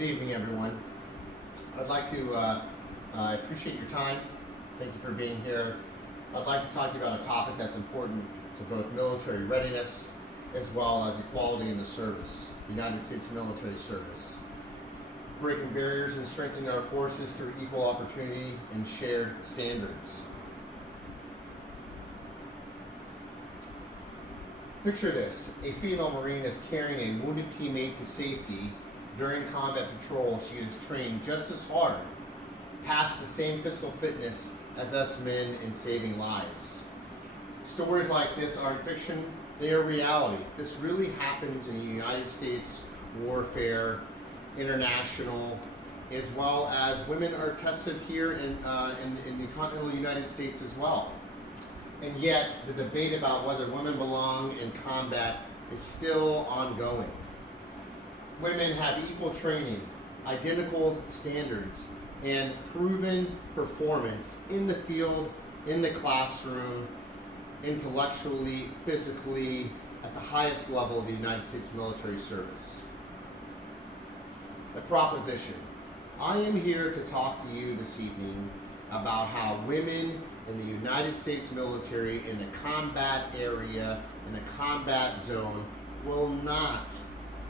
Good evening, everyone. I'd like to I appreciate your time. Thank you for being here. I'd like to talk to you about a topic that's important to both military readiness as well as equality in the service, United States military service. Breaking barriers and strengthening our forces through equal opportunity and shared standards. Picture this: a female Marine is carrying a wounded teammate to safety. During combat patrol, she is trained just as hard, past the same physical fitness as us men in saving lives. Stories like this aren't fiction, they are reality. This really happens in the United States warfare, international, as well as women are tested here in the continental United States as well. And yet, the debate about whether women belong in combat is still ongoing. Women have equal training, identical standards, and proven performance in the field, in the classroom, intellectually, physically, at the highest level of the United States military service. The proposition. I am here to talk to you this evening about how women in the United States military in the combat area, in the combat zone, will not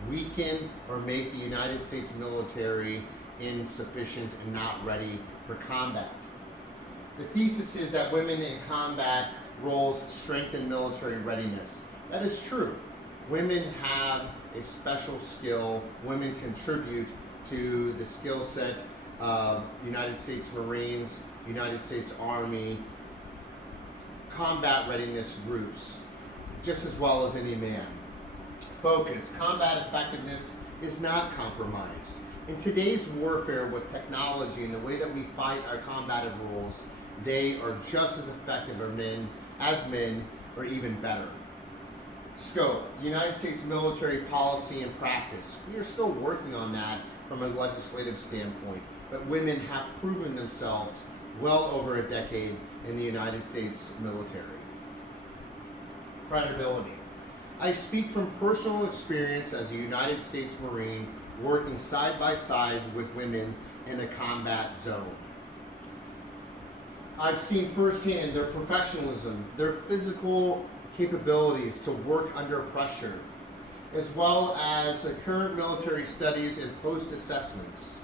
weaken or make the United States military insufficient and not ready for combat. The thesis is that women in combat roles strengthen military readiness. That is true. Women have a special skill. Women contribute to the skill set of United States Marines, United States Army, combat readiness groups, just as well as any man. Focus. Combat effectiveness is not compromised. In today's warfare with technology and the way that we fight our combative roles, they are just as effective as men, or even better. Scope. The United States military policy and practice. We are still working on that from a legislative standpoint, but women have proven themselves well over a decade in the United States military. Credibility. I speak from personal experience as a United States Marine working side by side with women in a combat zone. I've seen firsthand their professionalism, their physical capabilities to work under pressure, as well as the current military studies and post-assessments.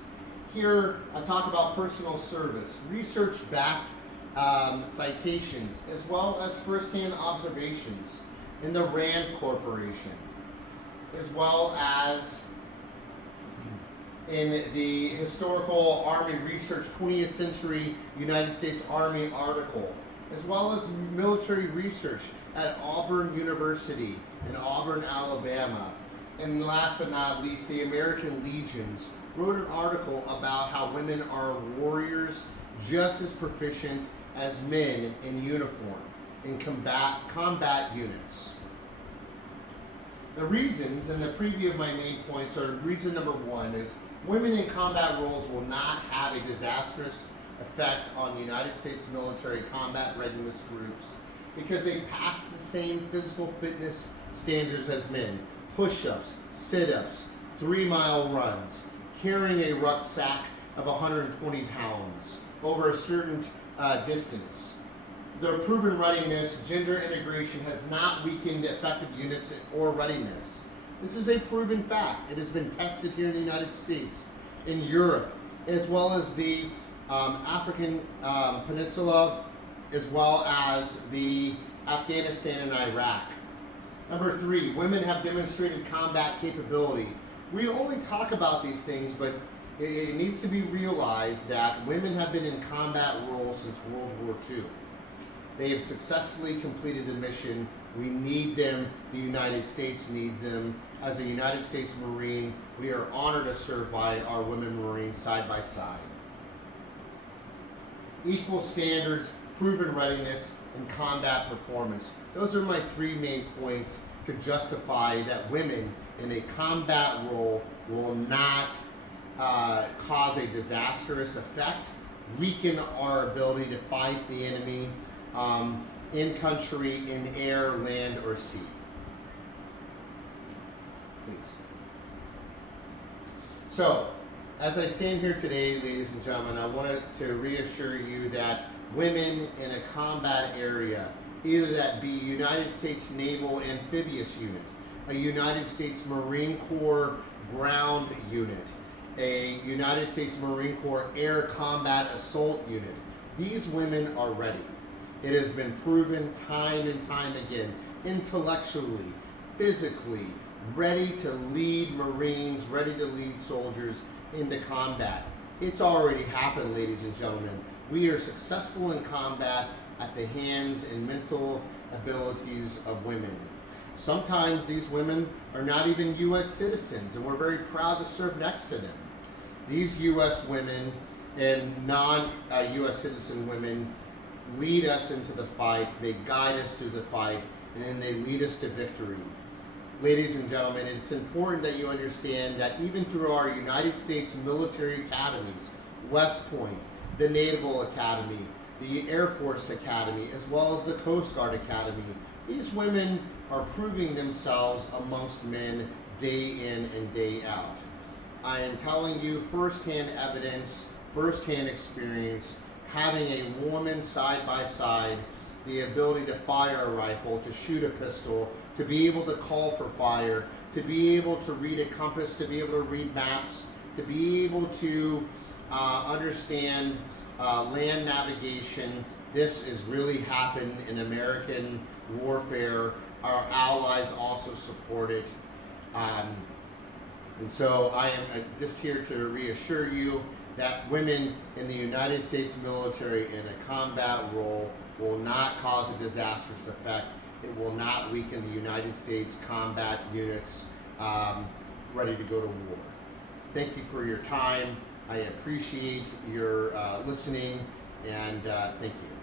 Here, I talk about personal service, research-backed citations, as well as firsthand observations in the RAND Corporation, as well as in the Historical Army Research 20th Century United States Army article, as well as military research at Auburn University in Auburn, Alabama. And last but not least, the American Legions wrote an article about how women are warriors just as proficient as men in uniform in combat units. The reasons and the preview of my main points are: reason number one is women in combat roles will not have a disastrous effect on the United States military combat readiness groups because they pass the same physical fitness standards as men. Push-ups, sit-ups, 3-mile runs, carrying a rucksack of 120 pounds over a certain distance. Their proven readiness, gender integration has not weakened effective units or readiness. This is a proven fact. It has been tested here in the United States, in Europe, as well as the African Peninsula, as well as the Afghanistan and Iraq. Number three, women have demonstrated combat capability. We only talk about these things, but it needs to be realized that women have been in combat roles since World War II. They have successfully completed the mission. We need them. The United States need them. As a United States Marine, we are honored to serve by our women Marines side by side. Equal standards, proven readiness, and combat performance. Those are my three main points to justify that women in a combat role will not cause a disastrous effect, weaken our ability to fight the enemy in country, in air, land, or sea. Please. So, As I stand here today, ladies and gentlemen, I wanted to reassure you that women in a combat area, either that be United States Naval Amphibious Unit, a United States Marine Corps ground unit, a United States Marine Corps Air Combat Assault Unit, these women are ready. It has been proven time and time again, intellectually, physically, ready to lead Marines, ready to lead soldiers into combat. It's already happened, ladies and gentlemen. We are successful in combat at the hands and mental abilities of women. Sometimes these women are not even U.S. citizens, and we're very proud to serve next to them. These U.S. women and non-U.S. citizen women lead us into the fight, they guide us through the fight, and then they lead us to victory. Ladies and gentlemen, it's important that you understand that even through our United States military academies, West Point, the Naval Academy, the Air Force Academy, as well as the Coast Guard Academy, these women are proving themselves amongst men day in and day out. I am telling you firsthand evidence, firsthand experience, having a woman side by side, the ability to fire a rifle, to shoot a pistol, to be able to call for fire, to be able to read a compass, to be able to read maps, to be able to understand land navigation. This has really happened in American warfare. Our allies also support it. And so I am just here to reassure you that women in the United States military in a combat role will not cause a disastrous effect. It will not weaken the United States combat units ready to go to war. Thank you for your time. I appreciate your listening, and thank you.